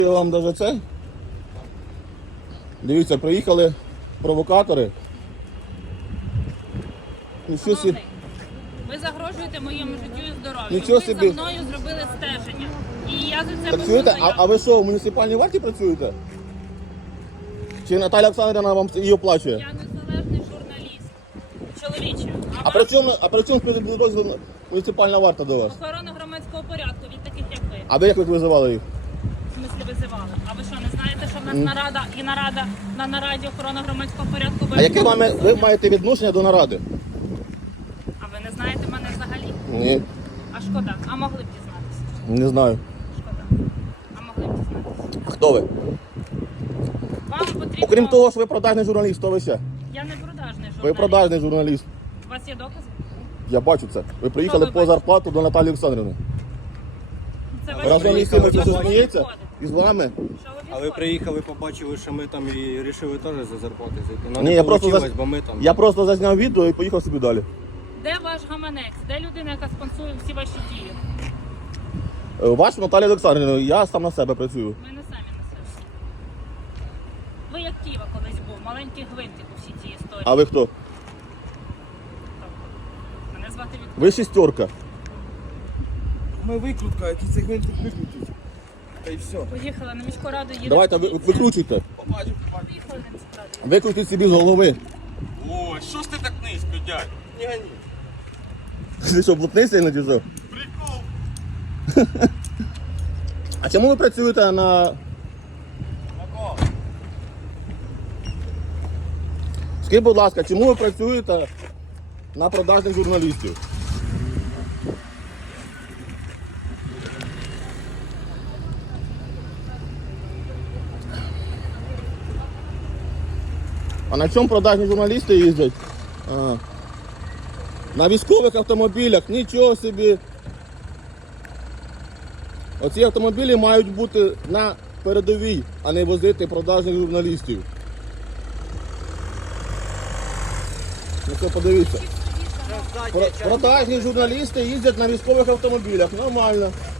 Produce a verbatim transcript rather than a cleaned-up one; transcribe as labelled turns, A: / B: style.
A: Я вам даже це. Дивіться, приїхали провокатори. Нічого собі.
B: Ви загрожуєте моєму життю і здоров'ю.
A: Нічого
B: Ви
A: собі.
B: за мною зробили стеження. І я за це
A: Так
B: буду
A: чуєте, а,
B: заяву.
A: а ви що, в муніципальній варті працюєте? Чи Наталя Олександрівна вам її оплачує?
B: Я незалежний журналіст. Чоловіче. А,
A: А
B: вас
A: при чому, а при чому підрозділ муніципальна варта до вас?
B: охорона громадського порядку від таких, як ви.
A: А ви як ви визивали їх?
B: В смислі визивали. А ви що, не знаєте, що в нас нарада і нарада на нараді охорона громадського порядку?
A: А яке вам, ви маєте відношення до наради?
B: А ви не знаєте мене взагалі?
A: Ні,
B: А шкода. А могли б дізнатися?
A: не знаю.
B: Шкода. А могли б дізнатися?
A: Хто ви?
B: Вам потрібно...
A: Окрім того, що ви продажний журналіст, хто ви ще?
B: Я не продажний журналіст.
A: Ви продажний журналіст.
B: У вас є докази?
A: Я бачу це. Ви приїхали
B: ви
A: по
B: бачите?
A: зарплату до Наталії Олександрівни.
B: Це
A: Разом із
B: ви
A: тими, хто
B: Що ви
A: сміється,
B: відходите?
A: і з вами.
B: Що ви
C: А ви
B: відходите?
C: приїхали, побачили, що ми там і вирішили теж за зарплати зайти. Ну,
A: Ні,
C: не
A: я просто,
C: получилось,
A: зас...
C: бо ми там.
A: я просто зазняв відео і поїхав собі далі.
B: Де ваш гаманець? Де людина, яка спонсує всі ваші дії?
A: Е, Ваш Наталія Олександрівна, я сам на себе працюю.
B: Ми не самі на себе. Ви як Ківа колись був, маленький гвинтик у всій цій історії.
A: А ви хто?
B: Мене звати Вікторія.
A: Ви шістерка.
D: Ми викрутка, який цей гвинтик викрутить. Та й все.
B: Поїхала на міську раду, їде
A: Давайте ви,
B: поліція.
A: викручуйте.
D: Побачив, побачив.
B: Поїхали на міську раду.
A: Викрутіть собі з голови.
D: Ой, що ж ти так низько, дядь? Не гони.
A: Ти що, блутнися іноді що?
D: Прикол.
A: А чому ви працюєте на...
D: Мако.
A: Скажіть, будь ласка, чому ви працюєте на продажних журналістів? А на чому продажні журналісти їздять? А, на військових автомобілях, нічого собі. Оці автомобілі мають бути на передовій, а не возити продажних журналістів. Ну це подивіться. Про- Продажні журналісти їздять на військових автомобілях. Нормально.